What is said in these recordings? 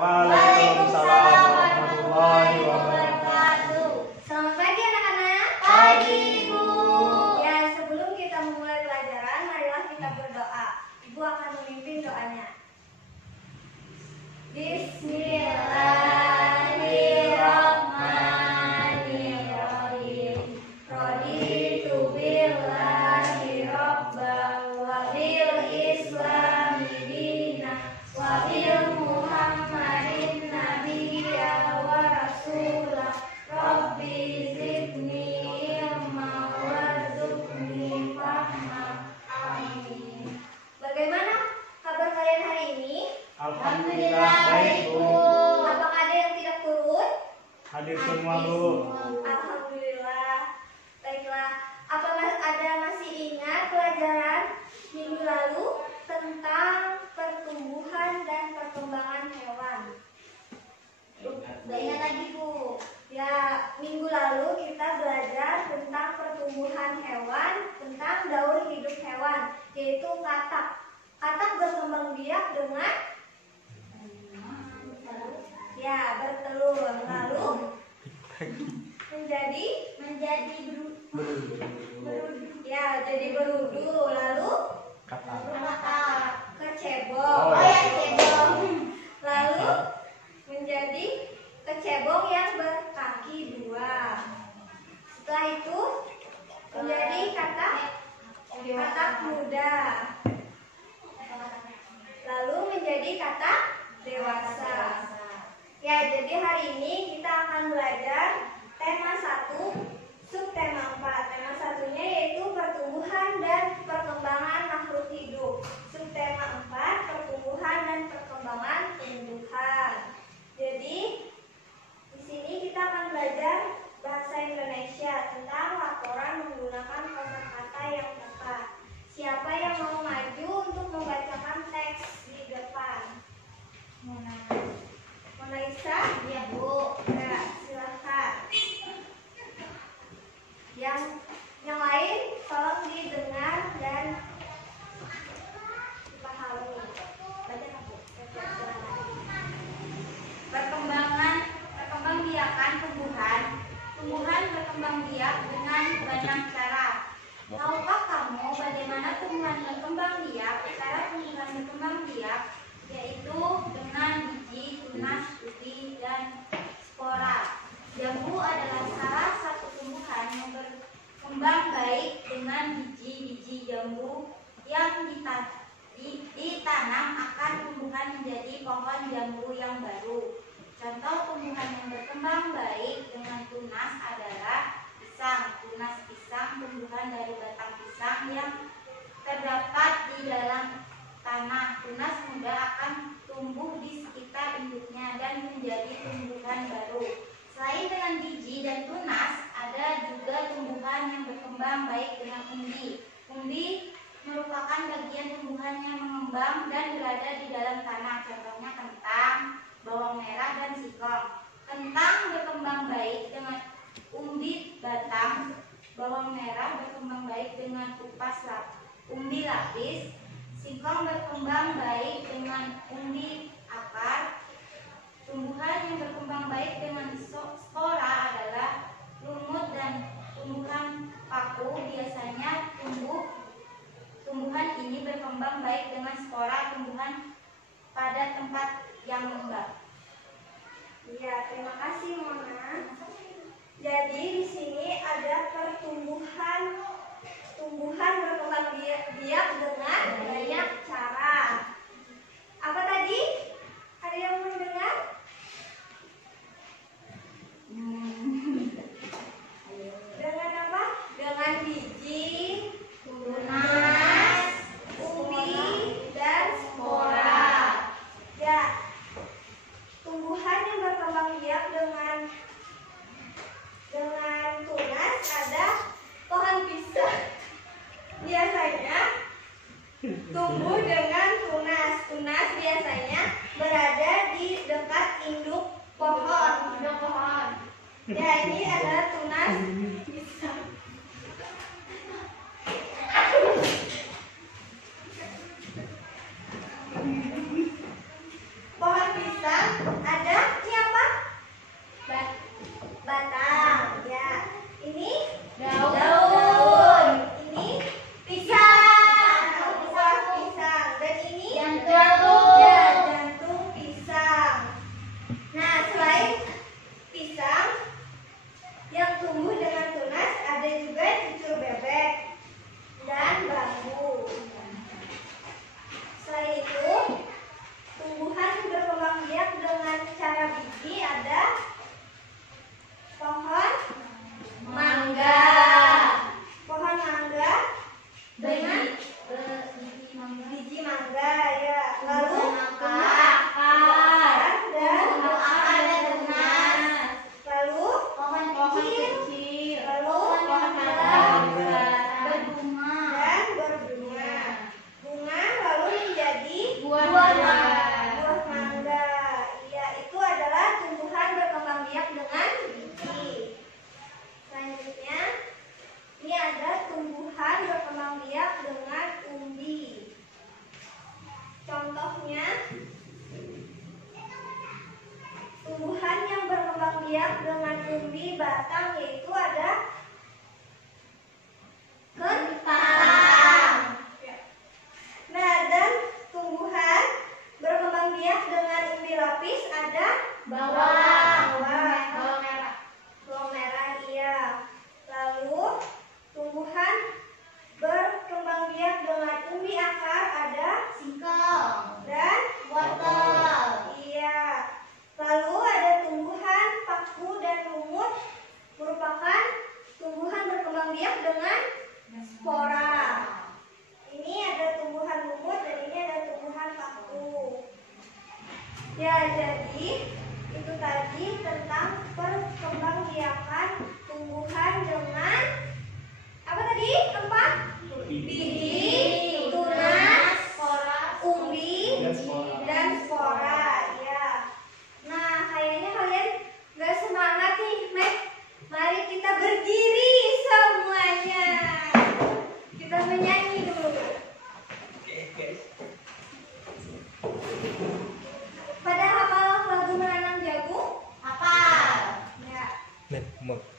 Waalaikumsalam warahmatullahi wabarakatuh. Selamat pagi anak-anak. Pagi, Bu. Ya, sebelum kita memulai pelajaran, marilah kita berdoa. Ibu akan memimpin doanya. Bismillahirrahmanirrahim. Raditu billahi rabban wa bil islami dinan wa bil muhammadin nabiyya wa rasulah. Rabbi zidni ilma warzuqni fahma. Amin. Bagaimana kabar kalian hari ini? Alhamdulillah baik, Bu. Apakah ada yang tidak turun? Hadir semua, Bu. Alhamdulillah. Baiklah, apakah ada masih ingat pelajaran minggu lalu tentang pertumbuhan dan perkembangan hewan? Ingat lagi, Bu. Ya, minggu lalu kita belajar tentang pertumbuhan hewan, tentang daur hidup hewan, yaitu katak. Katak berkembang biak dengan bertelur, lalu menjadi berudu, lalu kecebong, lalu menjadi kecebong yang berkaki dua. Setelah itu menjadi katak muda, lalu menjadi katak dewasa. Ya, jadi hari ini kita akan belajar tema 1, subtema 4. Tema satunya yaitu pertumbuhan dan perkembangan makhluk hidup. Subtema 4, pertumbuhan dan perkembangan tumbuhan. Jadi, di sini kita akan belajar bahasa Indonesia tentang laporan menggunakan kosakata yang tepat. Siapa yang mau maju untuk membacakan teks di depan? Mona Lisa? Ya, Bu. Ya, silakan. Yang lain tolong didengar dan dipahami. Baca, Bu. Perkembangbiakan tumbuhan. Tumbuhan berkembang biak dengan banyak cara. Tahukah kamu bagaimana tumbuhan berkembang biak? Cara tumbuhan berkembang biak yaitu dengan biji, tunas, ubi, dan spora. Jambu adalah salah satu tumbuhan yang berkembang baik dengan biji-biji jambu yang ditanam akan tumbuhan menjadi pohon jambu yang baru. Contoh tumbuhan yang berkembang baik dengan tunas adalah pisang. Tunas pisang tumbuhan dari batang pisang yang terdapat di dalam tanah. Tunas muda akan tumbuh di sekitar induknya dan menjadi tumbuhan baru. Selain dengan biji dan tunas, ada juga tumbuhan yang berkembang baik dengan umbi. Umbi merupakan bagian tumbuhan yang mengembang dan berada di dalam tanah. Contohnya kentang, bawang merah, dan singkong. Kentang berkembang baik dengan umbi batang. Bawang merah berkembang baik dengan umbi lapis. Singkong berkembang baik dengan umbi akar. Tumbuhan yang berkembang baik dengan spora adalah lumut dan tumbuhan paku. Biasanya tumbuhan ini berkembang baik dengan spora tumbuhan pada tempat yang lembab. Ya, terima kasih, Mona. Jadi di sini ada tumbuhan berkembang biak dengan banyak cara. Apa tadi? Ada yang mau dengar? Dengan apa? Dengan biji, tunas, umbi, dan spora. Ya, tumbuhan yang berkembang biak dengan tunas ada pohon pisang. Biasanya tumbuh dengan biak dengan umbi batang, yaitu ada kentang. Nah, dan tumbuhan berkembang biak dengan umbi lapis ada Bawang. bawang merah, iya. Lalu tumbuhan berkembang biak dengan umbi akar ada Singkong. dan Wortel. iya. Lalu ada tumbuhan paku dan lumut, merupakan tumbuhan berkembang biak dengan spora. Ini ada tumbuhan lumut dan ini ada tumbuhan paku. Ya, jadi itu tadi tentang perkembangbiakan tumbuhan dengan apa tadi? Empat? Biji, tunas, umbi, dan spora. Ya. Nah, kayaknya kalian gak semangat nih, Mek. Mari kita berdiri semuanya. Kita menyanyi dulu. Pada hafal lagu menanam jagung? Hafal. Ya.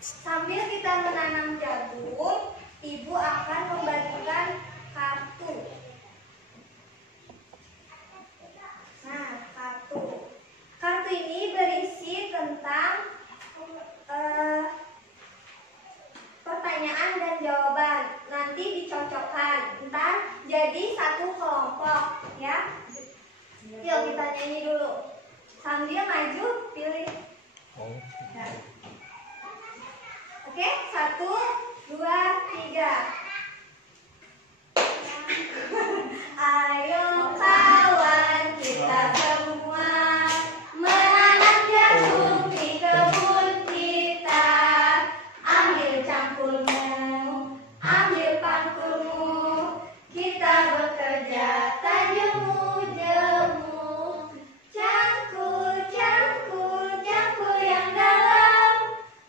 Sambil kita menanam jagung, ibu akan membagikan kartu. Nah, kartu. Kartu ini berisi tentang pertanyaan dan jawaban. Nanti dicocokkan. Ntar jadi satu kelompok, ya. Yuk kita nyanyi dulu. Sambil maju, pilih. Ya. Oke, 1, 2, 3. Ayo kawan kita semua menanam jagung di kebun kita. Ambil cangkulmu, ambil pangkulmu, kita bekerja tak jemu-jemu. Cangkul, cangkul, cangkul yang dalam,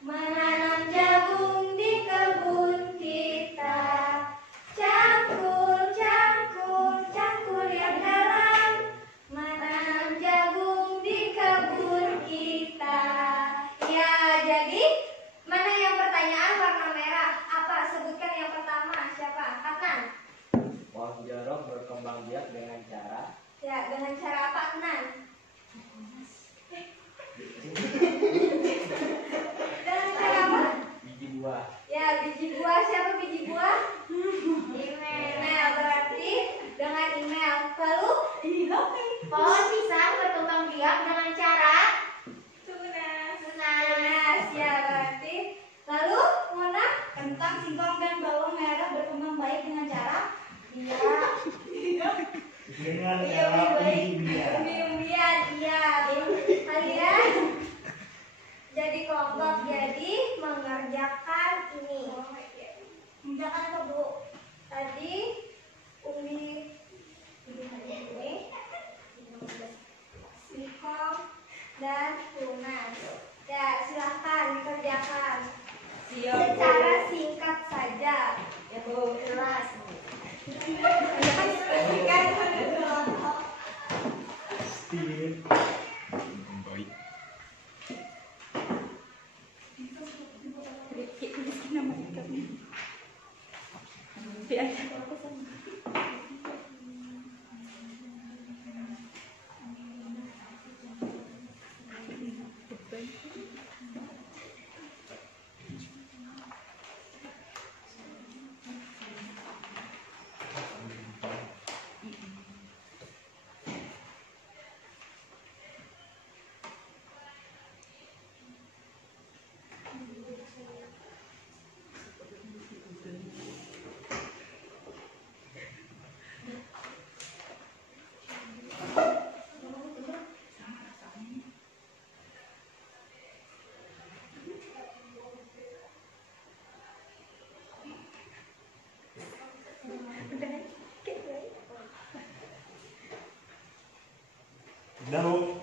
menanam jagung di kebun kita. Cangkul, cangkul, cangkul yang dalam, menanam jagung di kebun kita. Ya, jadi mana yang pertanyaan warna merah? Apa? Sebutkan yang pertama. Siapa? Adnan. Pohon jorok berkembang biak dengan cara Ya, dengan cara apa, Adnan? Dengan cara apa? biji buah. Ya, biji buah. Siapa biji buah? Email. Berarti dengan email. Lalu? Pohon pisang berkembang biak dengan cara Tunas. tunas. Ya, berarti. Lalu, Mona? Kentang, singkong, dan bawang merah berkembang baik dengan cara Dengan cara umbi-umbian. Umbi-umbian, iya. Kalian jadi kelompok, jadi mengerjakan ini. Mengerjakan apa, Bu? Tadi umbi ini, singkong, dan tunas. Ya, silahkan dikerjakan. Secara singkat saja. ya Bu, kelas. Spesifikkan kelompok. Steve. Udah, Bu.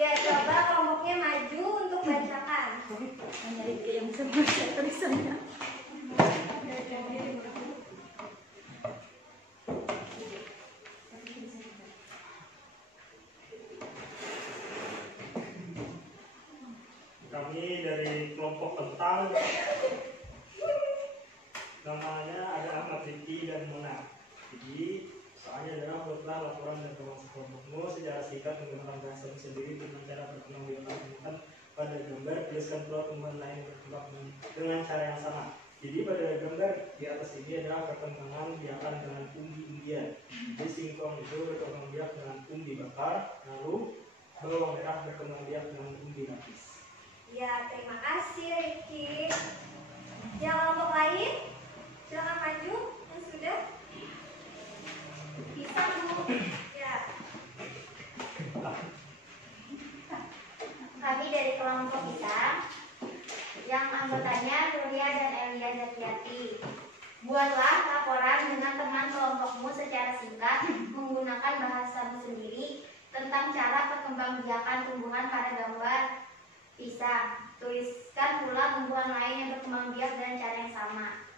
Ya, coba kelompoknya maju untuk bacakan. Yang semua tulisannya. kami dari kelompok kentang. Namanya ada Ahmad Rifki dan Mona. Jadi soalnya adalah buatlah laporan dan kelompokmu secara singkat menggunakan bahasa sendiri dengan cara berkembang pada gambar. Tuliskan pula tumbuhan lain berkembang dengan cara yang sama. Jadi pada gambar di atas ini adalah perkembangan biakan dengan umbi-umbian. Jadi singkong itu berkembang biak dengan umbi bakar, lalu bawang merah berkembang biak dengan umbi lapis. Ya, terima kasih Rifki. Yang kelompok lain, silakan maju. Yang sudah bisa Bu. Ya. Kami dari kelompok kita yang anggotanya Nuria dan Elia Zakiati. Buatlah laporan dengan teman kelompokmu secara singkat menggunakan bahasamu sendiri tentang cara perkembangbiakan tumbuhan pada gambar pisang. Tuliskan pula tumbuhan lain yang berkembang biak dengan cara yang sama.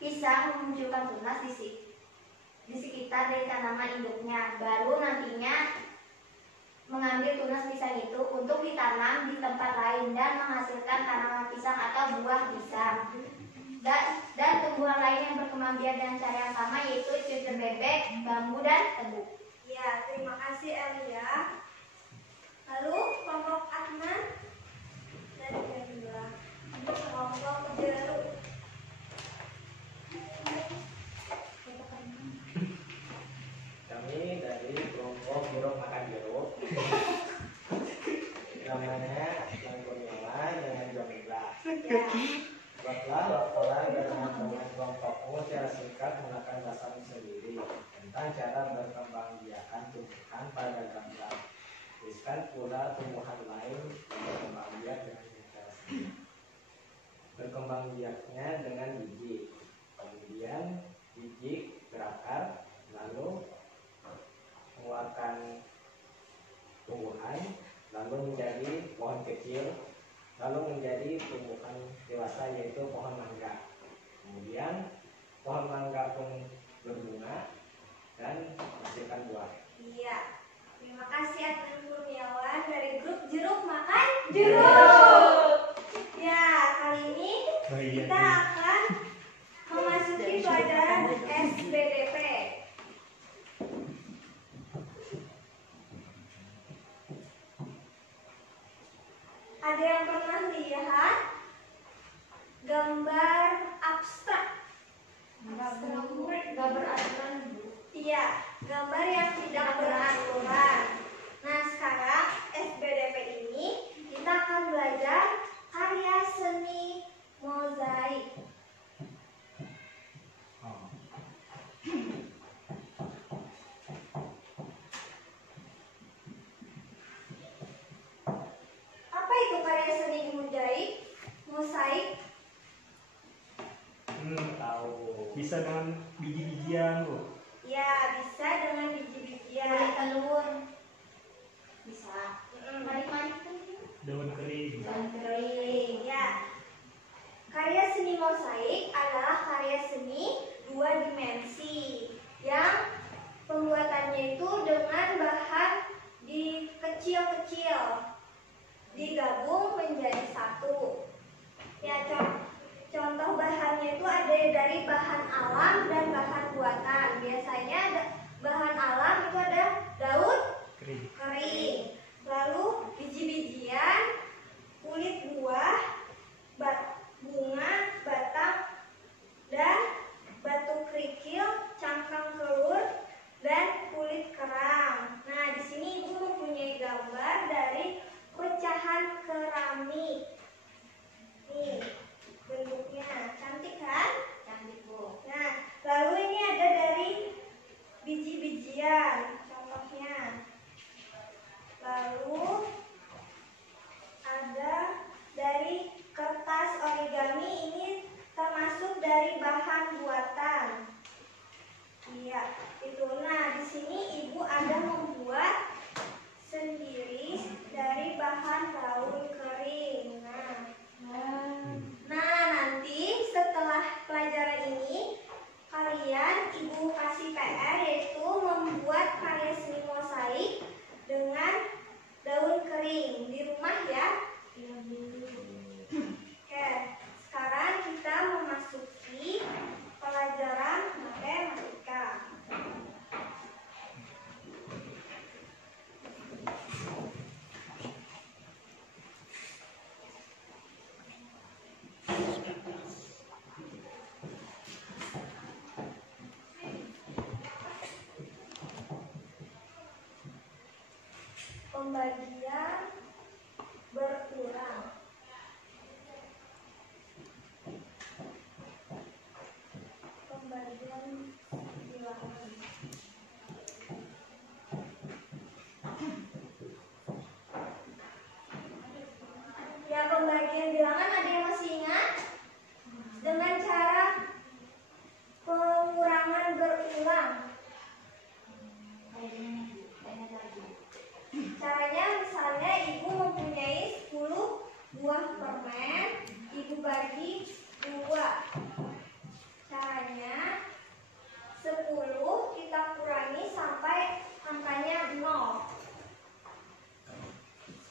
Pisang memunculkan tunas di sekitar dari tanaman induknya. Baru nantinya mengambil tunas pisang itu untuk ditanam di tempat lain dan menghasilkan tanaman pisang atau buah pisang. Dan tumbuhan lain yang berkembang biak dengan cara yang sama yaitu cucur bebek, bambu, dan tebu. Ya, terima kasih Elia. Lalu kelompok Adnan dan kedua kelompok jeruk. Kami dari kelompok jeruk makan jeruk. Namanya Yang Kurniawan dengan Jamila. Ya. Buatlah laporan dengan teman kelompokmu secara singkat menggunakan bahasamu sendiri tentang cara berkembangbiakan tumbuhan pada gambar. Tuliskan pula tumbuhan lain yang berkembang biak dengan cara sendiri. Berkembang biaknya dengan biji, kemudian biji berakar, lalu mengeluarkan tumbuhan, lalu menjadi pohon kecil, lalu menjadi tumbuhan dewasa yaitu pohon mangga. Kemudian pohon mangga pun berbunga dan menghasilkan buah. Iya. Terima kasih Adnan Kurniawan dari grup Jeruk Makan Jeruk. Ya, kali ini kita akan memasuki pelajaran SBDP. Ada yang pernah lihat gambar abstrak? Gambar aturan. Iya, gambar yang tidak beraturan. Nah, sekarang SBDP ini kita akan belajar karya seni mozaik. Apa itu karya seni mozaik? Mozaik? Tahu. Bisa dengan biji-bijian, Bu. Ya, bisa dengan biji-bijian. Kulit telur. Bisa. Manik-manik kan? Daun kering. Daun kering. Ya. Karya seni mozaik adalah karya seni dua dimensi yang pembuatannya itu dengan bahan kecil-kecil digabung menjadi satu. Ya, contoh bahannya itu ada dari bahan alam dan bahan buatan. Biasanya bahan alam itu ada daun kering, lalu biji-bijian, kulit buah, bunga, batang, dan batu kerikil, cangkang telur, dan kulit kerang. Nah, di sini Ibu mempunyai gambar dari pecahan keramik. Nih, bentuknya cantik kan? Cantik Bu. Nah, lalu ini ada dari biji-bijian. Pembagian berulang. Pembagian bilangan. Ya, pembagian bilangan ada yang masih ingat? Dengan cara pengurangan berulang. Caranya misalnya ibu mempunyai 10 buah permen, ibu bagi 2. Caranya 10 kita kurangi sampai angkanya 0.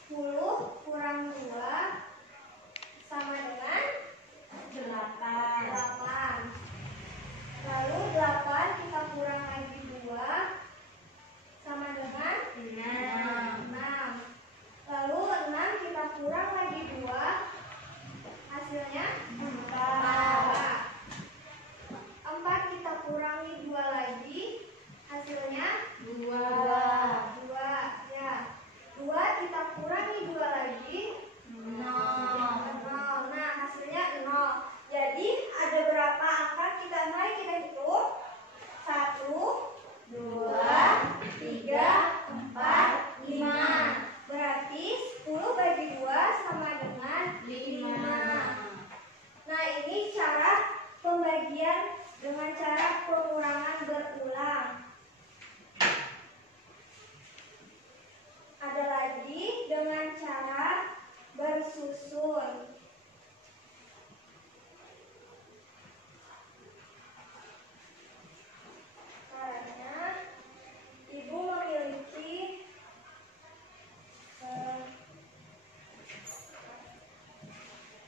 10 kurang 2 sama dengan 8. Lalu 8 kita kurang lagi 2 sama dengan 6. Lalu 6 kita kurang lagi 2, hasilnya 4. 4 kita kurangi 2 lagi, hasilnya 2. Ya. 2 kita kurangi 2 lagi, 0. Nah, hasilnya 0. Jadi ada berapa angka? Mari kita hitung. 1, 2, 3, 4, 5. Berarti 10 bagi 2 sama dengan 5. Nah, ini cara pembagian dengan cara pengurangan berulang. Ada lagi dengan cara bersusun. Caranya, ibu memiliki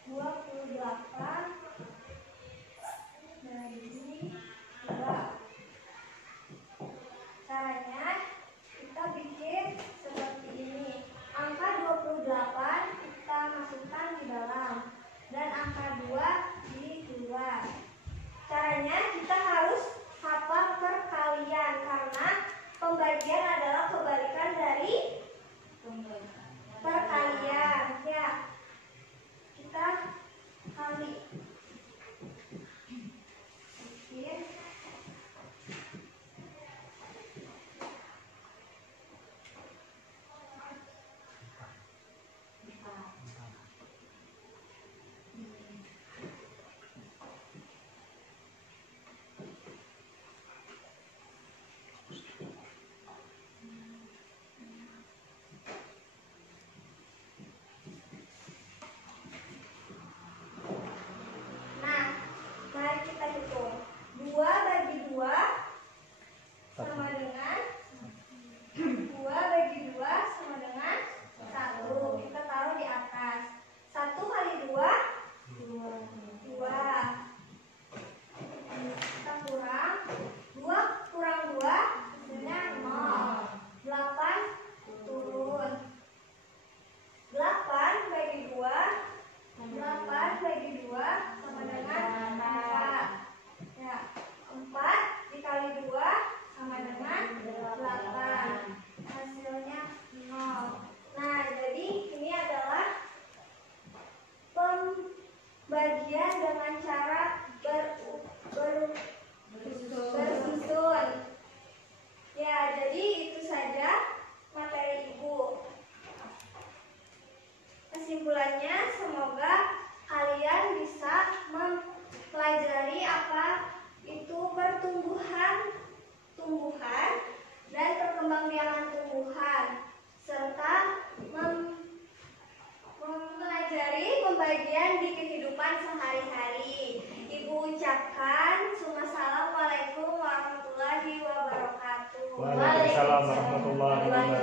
28 bagi 2. Caranya kita bikin seperti ini. Angka 28 kita masukkan di dalam dan angka 2 di luar. Caranya kita harus hafal perkalian karena pembagian adalah kebalikan dari perkalian. Ya, kita kali. Bikin. Nah, mari kita hitung. 2 bagi 2 sama dengan 2 bagi 2 sama dengan 1. Kita taruh di atas. 1 kali 2, 2. Kita kurang 2 kurang 2 hasilnya 0. 8 turun. 8 bagi 2, 8 bagi 2 sama dengan 4. Ya, 4 dikali 2 sama dengan 8. Hasilnya 0. Nah, jadi ini adalah pembagian dengan cara bersusun. Ya, jadi itu saja materi ibu. Kesimpulannya, semoga kalian bisa mempelajari apa itu tumbuhan dan perkembangbiakan tumbuhan, serta mempelajari pembagian di kehidupan sehari-hari. Ibu ucapkan Assalamualaikum warahmatullahi wabarakatuh. Waalaikumsalam warahmatullahi wabarakatuh.